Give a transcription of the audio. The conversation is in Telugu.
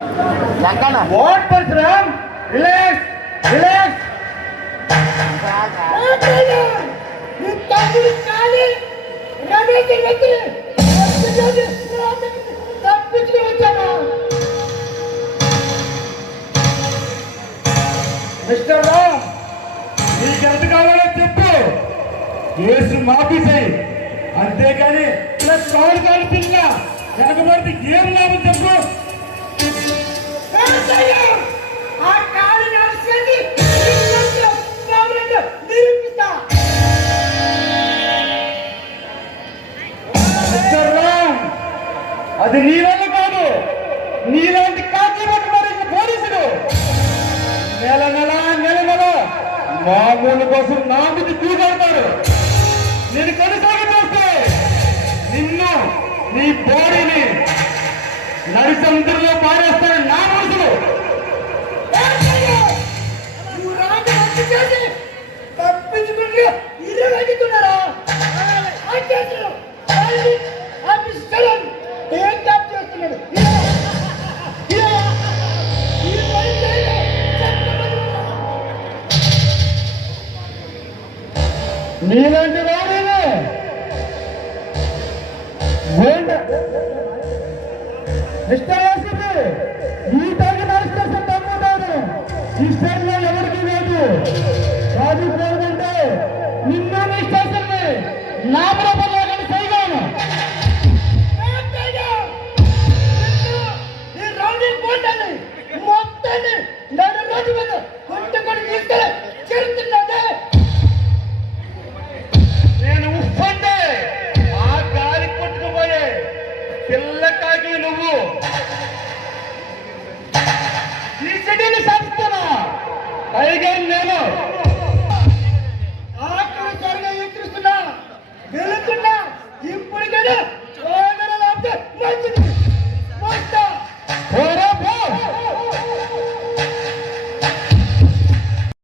What Parsuram? Relax, relax. Mister Ram, నీకు ఎంత కావాలో చెప్పు, కేసు మాఫీ చేయి. అంతేకాని ఇలా కాలు కాలు పిల్ల వెనకబడితే ఏం లాభం చెప్పు. మిస్టర్ రామ్, అది నీ వల్ల కాదు, నీలాంటి కాకి పట్టుబడిన పోలీసులు నెల నెల మామూలు కోసం నా మీద చూపెడతారు. నేను కొనసాగితే నిన్ను నీ బాడీని నడిసముద్రంలో పారేస్తాను నా మనుషులు. తప్పించుకుంటే ఇల్లు అడుగుతున్నారా? ఏం జాబ్ చేస్తున్నాడు? నీలాంటి వాడినే మిస్టర్ ఏసీపీ, ఈ టైం నడుస్తారు తమ్ముతాను. ఈ స్టేట్లో ఎవరికి లేదు. రాజు పోదంటే నిన్ను నీ స్టేషన్ని నా బరాబర్లో చేయగాను. మొత్తాన్ని నడు రోడ్డు మీద కొట్టుకొని తీసుకెళ్ళి చెరుతున్నదే. నేను ఉప్పంటే ఆ గాలి కొట్టుకుపోయే పిల్లకాకి నువ్వు. ఈ సిటీని సాధిస్తున్నా టైగర్ నేను.